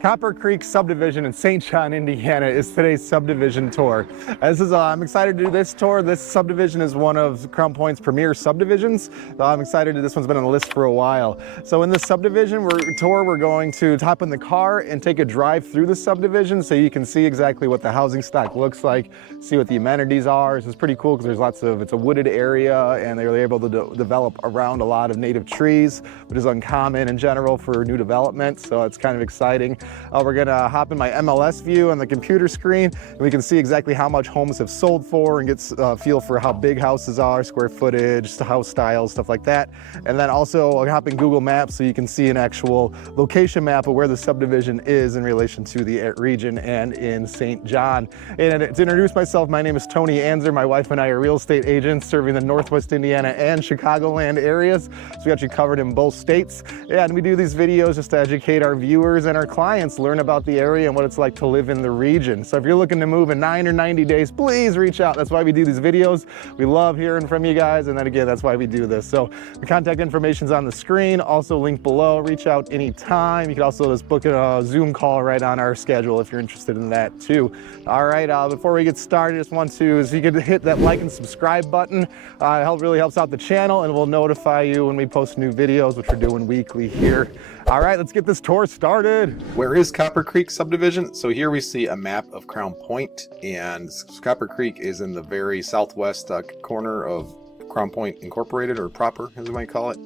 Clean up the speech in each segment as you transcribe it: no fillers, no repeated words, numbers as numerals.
Copper Creek Subdivision in St. John, Indiana is today's subdivision tour. I'm excited to do this tour. This subdivision is one of Crown Point's premier subdivisions. I'm excited this one's been on the list for a while. So in this subdivision we're going to hop in the car and take a drive through the subdivision so you can see exactly what the housing stock looks like, see what the amenities are. It's pretty cool because it's a wooded area and they were able to develop around a lot of native trees, which is uncommon in general for new development. So it's kind of exciting. We're gonna hop in my MLS view on the computer screen and we can see exactly how much homes have sold for and get a feel for how big houses are, square footage, house styles, stuff like that. And then also I'll hop in Google Maps so you can see an actual location map of where the subdivision is in relation to the region and in St. John. And to introduce myself, my name is Tony Anczer. My wife and I are real estate agents serving the Northwest Indiana and Chicagoland areas. So we got you covered in both states. And we do these videos just to educate our viewers and our clients, learn about the area and what it's like to live in the region. So if you're looking to move in 9 or 90 days, please reach out. That's why we do these videos. We love hearing from you guys. And then again, that's why we do this. So the contact information is on the screen, also linked below. Reach out anytime. You can also just book a Zoom call right on our schedule if you're interested in that too. All right, before we get started, I just want to, if you could hit that like and subscribe button, it really helps out the channel and we'll notify you when we post new videos, which we're doing weekly here. All right, let's get this tour started. Where is Copper Creek Subdivision? So here we see a map of Crown Point, and Copper Creek is in the very southwest corner of Crown Point Incorporated, or proper, as we might call it.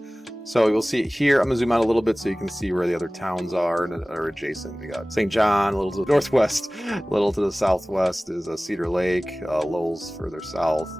So you'll see it here. I'm gonna zoom out a little bit so you can see where the other towns are adjacent. We got St. John, a little to the northwest, a little to the southwest is Cedar Lake, Lowell's further south.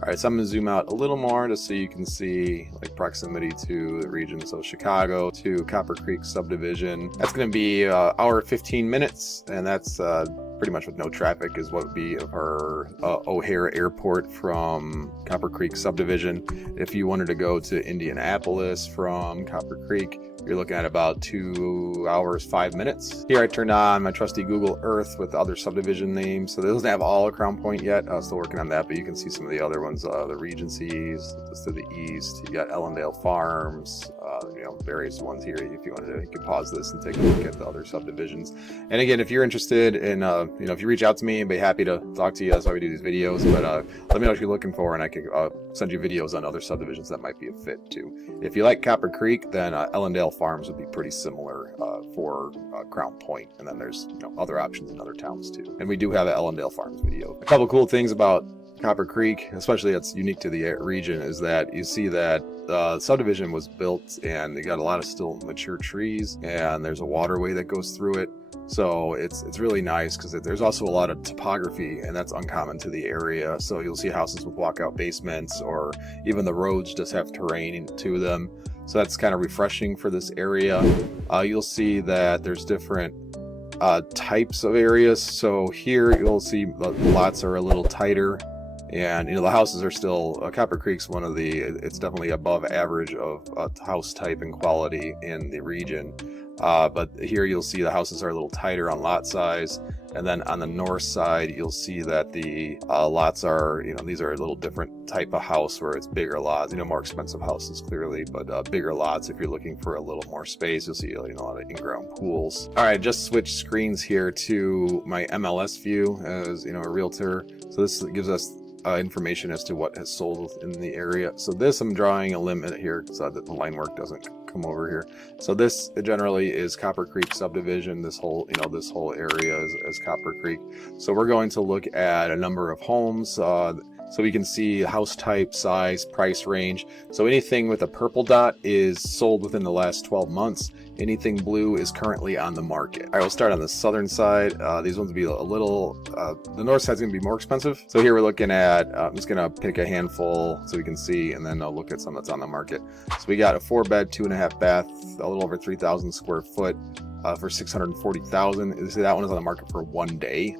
All right, so I'm gonna zoom out a little more just so you can see like proximity to the region. So Chicago to Copper Creek Subdivision. That's gonna be hour 15 minutes, and that's pretty much with no traffic is what would be of our O'Hare Airport from Copper Creek Subdivision. If you wanted to go to Indianapolis from Copper Creek, you're looking at about 2 hours, 5 minutes. Here I turned on my trusty Google Earth with the other subdivision names. So it doesn't have all of Crown Point yet. Still working on that, but you can see some of the other ones, the Regencies, just to the east. You got Ellendale Farms, various ones here. If you wanted to, you could pause this and take a look at the other subdivisions. And again, if you're interested in, if you reach out to me, I'd be happy to talk to you. That's why we do these videos. But let me know what you're looking for, and I can send you videos on other subdivisions that might be a fit too. If you like Copper Creek, then Ellendale Farms would be pretty similar for Crown Point, and then there's other options in other towns too. And we do have an Ellendale Farms video. A couple cool things about Copper Creek, especially that's unique to the region, is that you see that the subdivision was built and they got a lot of still mature trees, and there's a waterway that goes through it. So it's really nice because there's also a lot of topography, and that's uncommon to the area. So you'll see houses with walkout basements, or even the roads just have terrain to them. So that's kind of refreshing for this area. You'll see that there's different types of areas. So here you'll see the lots are a little tighter, and the houses are still, Copper Creek's it's definitely above average of house type and quality in the region. But here you'll see the houses are a little tighter on lot size. And then on the north side, you'll see that the lots are, these are a little different type of house where it's bigger lots, more expensive houses clearly, but bigger lots. If you're looking for a little more space, you'll see a lot of in-ground pools. All right, just switch screens here to my MLS view as, a realtor. So this gives us information as to what has sold in the area. So this, I'm drawing a limit here so that the line work doesn't come over here. So this generally is Copper Creek Subdivision. This whole area is Copper Creek. So we're going to look at a number of homes. So we can see house type, size, price range. So anything with a purple dot is sold within the last 12 months. Anything blue is currently on the market. All right, we'll start on the southern side. These ones will be a little, the north side's gonna be more expensive. So here we're looking at, I'm just gonna pick a handful so we can see, and then I'll look at some that's on the market. So we got a 4-bed, 2.5 bath, a little over 3,000 square foot. For $640,000. You see that one is on the market for 1 day.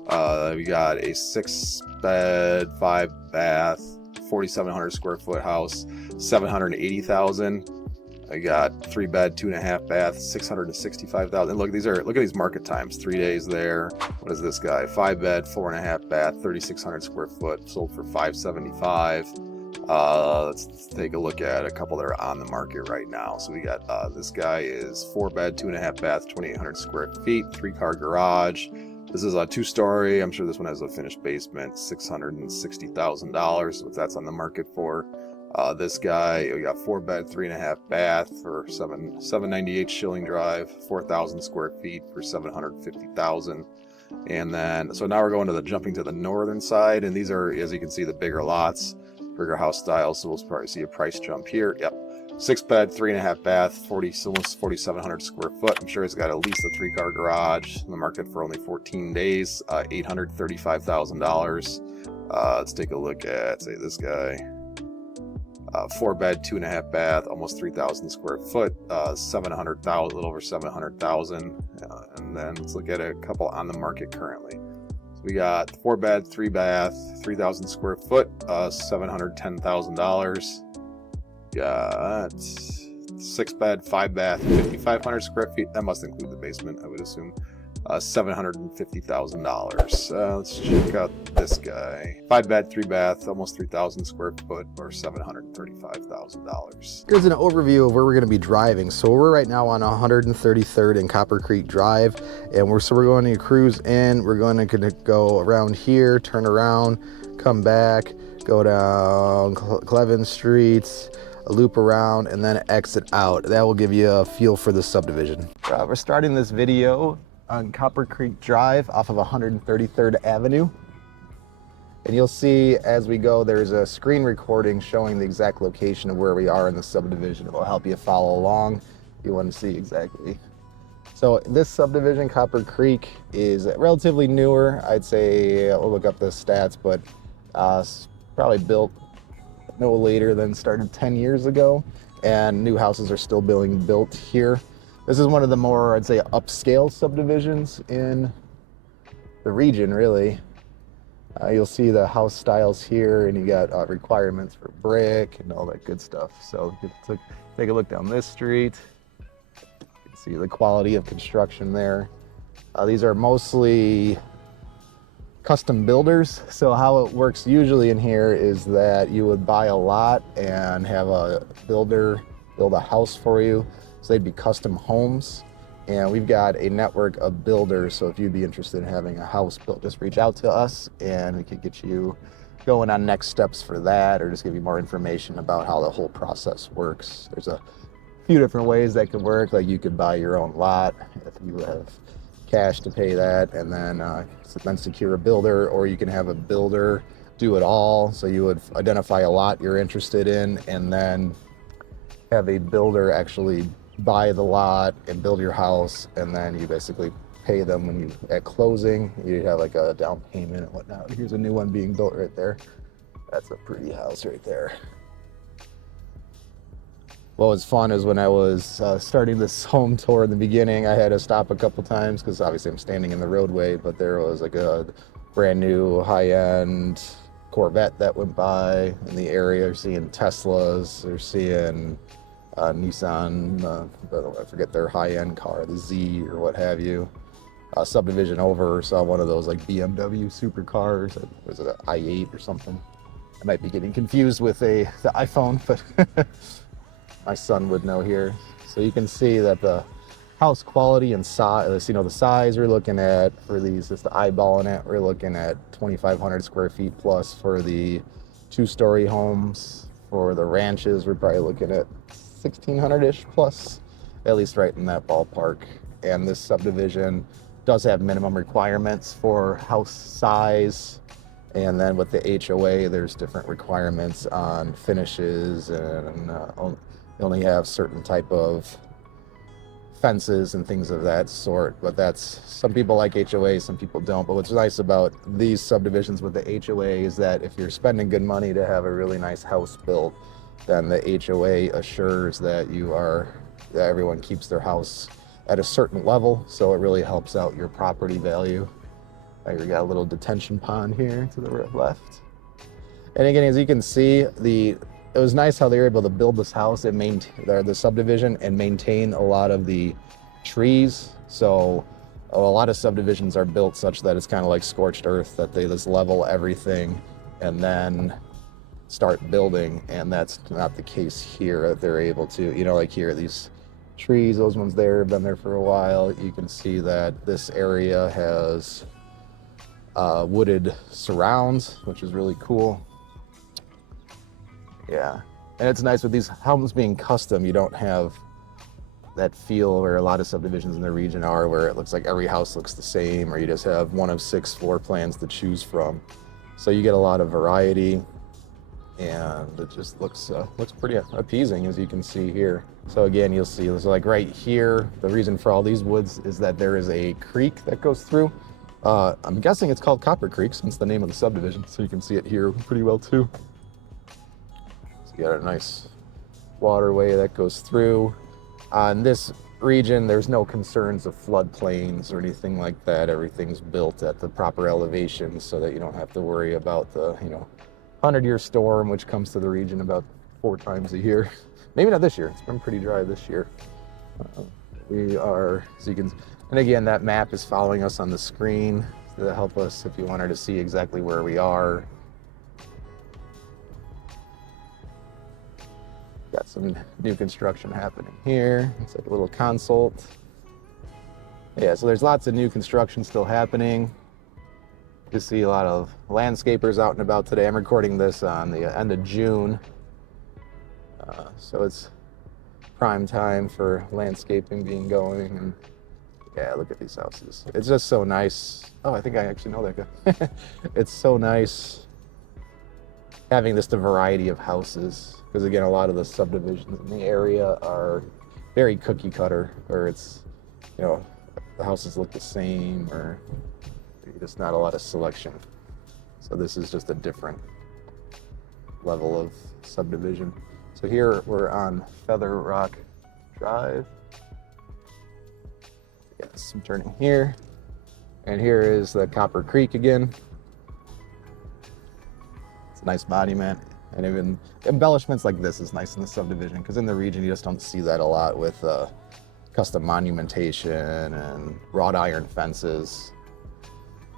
We got a 6-bed, 5-bath, 4,700 square foot house, $780,000. I got 3-bed, 2.5 bath, $665,000. Look at these market times. 3 days there. What is this guy? 5-bed, 4.5 bath, 3,600 square foot, sold for $575,000. Let's take a look at a couple that are on the market right now. So we got this guy is 4-bed, 2.5 bath, 2,800 square feet, 3-car garage. This is a 2-story. I'm sure this one has a finished basement. $660,000. What that's on the market for. This guy, we got 4-bed, 3.5 bath for 798 Schilling Drive, 4,000 square feet for 750,000. And then, so now we're going to jumping to the northern side, and these are, as you can see, the bigger lots, bigger house styles. So we'll probably see a price jump here. Yep, 6-bed, 3.5 bath, almost 4,700 square foot. I'm sure it's got at least a 3-car garage. In the market for only 14 days, $835,000. Let's take a look at, say, this guy. 4-bed, 2.5 bath, almost 3,000 square foot, 700,000, a little over 700,000. And then let's look at a couple on the market currently. So we got 4-bed, 3-bath, 3,000 square foot, $710,000. Got 6-bed, 5-bath, 5,500 square feet. That must include the basement, I would assume. $750,000. Let's check out this guy. 5-bed, 3-bath, almost 3,000 square foot, or $735,000. Here's an overview of where we're going to be driving. So we're right now on 133rd and Copper Creek Drive, and we're going to cruise in. We're going to go around here, turn around, come back, go down Clevin Street, a loop around, and then exit out. That will give you a feel for the subdivision. We're starting this video on Copper Creek Drive off of 133rd Avenue. And you'll see as we go, there's a screen recording showing the exact location of where we are in the subdivision. It will help you follow along if you want to see exactly. So this subdivision, Copper Creek, is relatively newer. I'd say, we'll look up the stats, but probably built no later than started 10 years ago. And new houses are still being built here. This is one of the more, I'd say, upscale subdivisions in the region, really. You'll see the house styles here, and you got requirements for brick and all that good stuff. So take a look down this street. You can see the quality of construction there. These are mostly custom builders. So how it works usually in here is that you would buy a lot and have a builder build a house for you. So they'd be custom homes, and we've got a network of builders. So if you'd be interested in having a house built, just reach out to us and we could get you going on next steps for that, or just give you more information about how the whole process works. There's a few different ways that can work. Like you could buy your own lot if you have cash to pay that, and then secure a builder, or you can have a builder do it all. So you would identify a lot you're interested in, and then have a builder actually buy the lot and build your house, and then you basically pay them when you at closing. You have like a down payment and whatnot. Here's a new one being built right there. That's a pretty house right there. What was fun is when I was starting this home tour in the beginning, I had to stop a couple times because obviously I'm standing in the roadway, but there was like a brand new high-end Corvette that went by in the area. They're seeing Teslas, they're seeing Nissan, I forget their high-end car, the Z or what have you. Subdivision over, saw one of those like BMW supercars. Was it an i8 or something? I might be getting confused with the iPhone, but my son would know here. So you can see that the house quality and size, the size we're looking at for these, just the eyeballing it, we're looking at 2,500 square feet plus for the 2-story homes. For the ranches, we're probably looking at 1,600-ish plus, at least right in that ballpark. And this subdivision does have minimum requirements for house size. And then with the HOA, there's different requirements on finishes, and you only have certain type of fences and things of that sort. But that's, some people like HOA, some people don't. But what's nice about these subdivisions with the HOA is that if you're spending good money to have a really nice house built, then the HOA assures that that everyone keeps their house at a certain level. So it really helps out your property value. We got a little detention pond here to the left. And again, as you can see, it was nice how they were able to build this house and maintain the subdivision and maintain a lot of the trees. So a lot of subdivisions are built such that it's kind of like scorched earth, that they just level everything and then start building, and that's not the case here. They're able to, you know, like here, these trees, those ones there have been there for a while. You can see that this area has wooded surrounds, which is really cool. Yeah, and it's nice with these homes being custom. You don't have that feel where a lot of subdivisions in the region are, where it looks like every house looks the same, or you just have one of 6 floor plans to choose from. So you get a lot of variety, and it just looks pretty appeasing, as you can see here. So again, you'll see, so like right here, the reason for all these woods is that there is a creek that goes through. I'm guessing it's called Copper Creek, since the name of the subdivision, so you can see it here pretty well too. So you got a nice waterway that goes through. On this region, there's no concerns of floodplains or anything like that. Everything's built at the proper elevation so that you don't have to worry about the, 100-year storm, which comes to the region about 4 times a year. Maybe not this year. It's been pretty dry this year. We are, so you can, and again, that map is following us on the screen to help us if you wanted to see exactly where we are. Got some new construction happening here. It's like a little consult. Yeah, so there's lots of new construction still happening. You see a lot of landscapers out and about today. I'm recording this on the end of June. So it's prime time for landscaping being going. And yeah, look at these houses. It's just so nice. Oh, I think I actually know that guy. It's so nice having just a variety of houses. Because again, a lot of the subdivisions in the area are very cookie cutter, or it's, the houses look the same, or just not a lot of selection. So this is just a different level of subdivision. So here we're on Feather Rock Drive. Yes, I'm turning here. And here is the Copper Creek again. It's a nice monument. And even embellishments like this is nice in the subdivision, because in the region you just don't see that a lot with custom monumentation and wrought iron fences.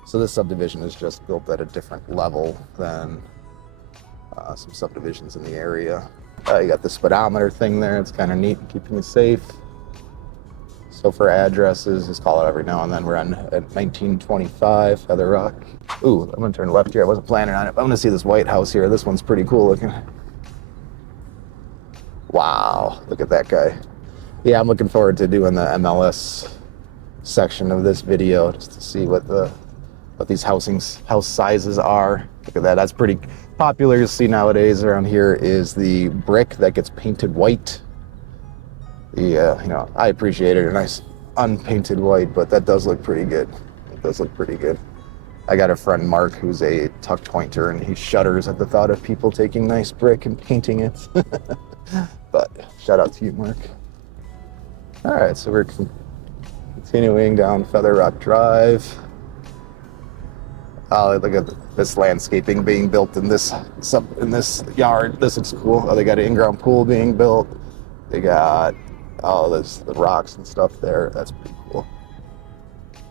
So this subdivision is just built at a different level than some subdivisions in the area. You got the speedometer thing there. It's kind of neat, keeping you safe. So for addresses, just call it every now and then. We're on at 1925 Feather Rock. Ooh, I'm gonna turn left here. I wasn't planning on it, but I'm gonna see this white house here. This one's pretty cool looking. Wow, look at that guy. Yeah, I'm looking forward to doing the MLS section of this video just to see what these house sizes are. Look at that. That's pretty popular. You'll see nowadays around here is the brick that gets painted white. I appreciate it, a nice unpainted white, but that does look pretty good. It does look pretty good. I got a friend, Mark, who's a tuck pointer, and he shudders at the thought of people taking nice brick and painting it. But shout out to you, Mark. All right, so we're continuing down Feather Rock Drive. Oh, look at this landscaping being built in this yard. This looks cool. Oh, they got an in-ground pool being built. They got the rocks and stuff there. That's pretty cool.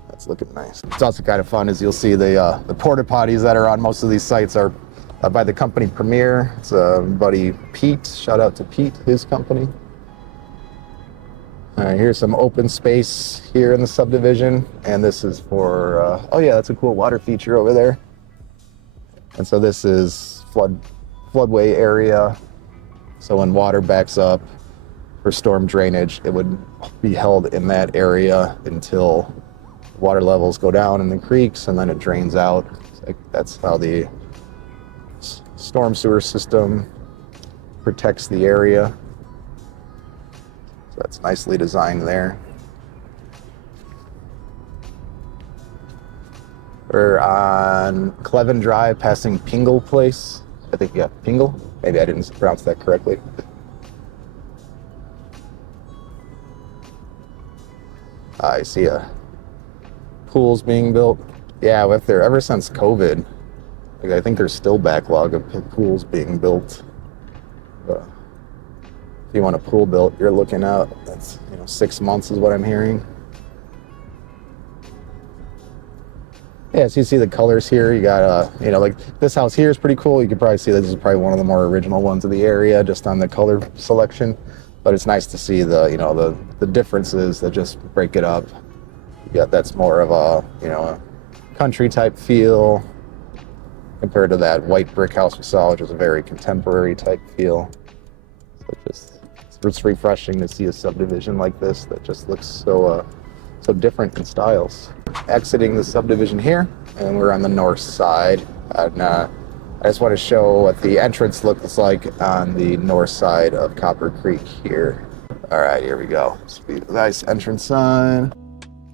That's looking nice. It's also kind of fun, as you'll see the porta potties that are on most of these sites are by the company Premier. It's buddy Pete. Shout out to Pete, his company. All right, here's some open space here in the subdivision, and this is for oh yeah, that's a cool water feature over there. And so this is floodway area. So when water backs up for storm drainage, it would be held in that area until water levels go down in the creeks, and then it drains out. That's how the storm sewer system protects the area. So that's nicely designed there. We're on Cleven Drive, passing Pingle Place. I think, yeah, Pingle. Maybe I didn't pronounce that correctly. I see pools being built. Yeah, ever since COVID, I think there's still backlog of pools being built. If you want a pool built, you're looking out, that's 6 months is what I'm hearing. Yeah, so you see the colors here. You got, you know, like this house here is pretty cool. You could probably see this is probably one of the more original ones of the area just on the color selection. But it's nice to see the, you know, the differences that just break it up. Yeah, that's more of a, you know, a country type feel compared to that white brick house we saw, which was a very contemporary type feel. So it's refreshing to see a subdivision like this that just looks so so different in styles. Exiting the subdivision here, and we're on the north side. And I just want to show what the entrance looks like on the north side of Copper Creek here. All right, here we go. Nice entrance sign.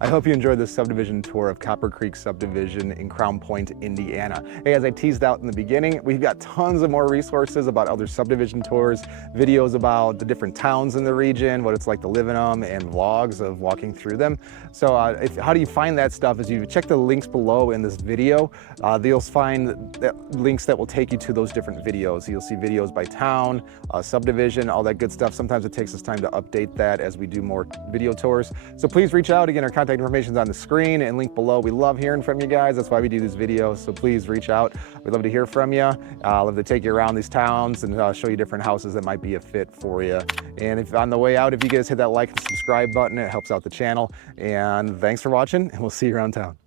I hope you enjoyed this subdivision tour of Copper Creek Subdivision in Crown Point, Indiana. Hey, as I teased out in the beginning, we've got tons of more resources about other subdivision tours, videos about the different towns in the region, what it's like to live in them, and vlogs of walking through them. So how do you find that stuff? Is you check the links below in this video. You'll find links that will take you to those different videos. You'll see videos by town, subdivision, all that good stuff. Sometimes it takes us time to update that as we do more video tours. So please reach out. Again, our contact information is on the screen and link below. We love hearing from you guys. That's why we do these videos. So please reach out. We'd love to hear from you. I'd love to take you around these towns and show you different houses that might be a fit for you. And if on the way out, if you guys hit that like and subscribe button, it helps out the channel. And thanks for watching, and we'll see you around town.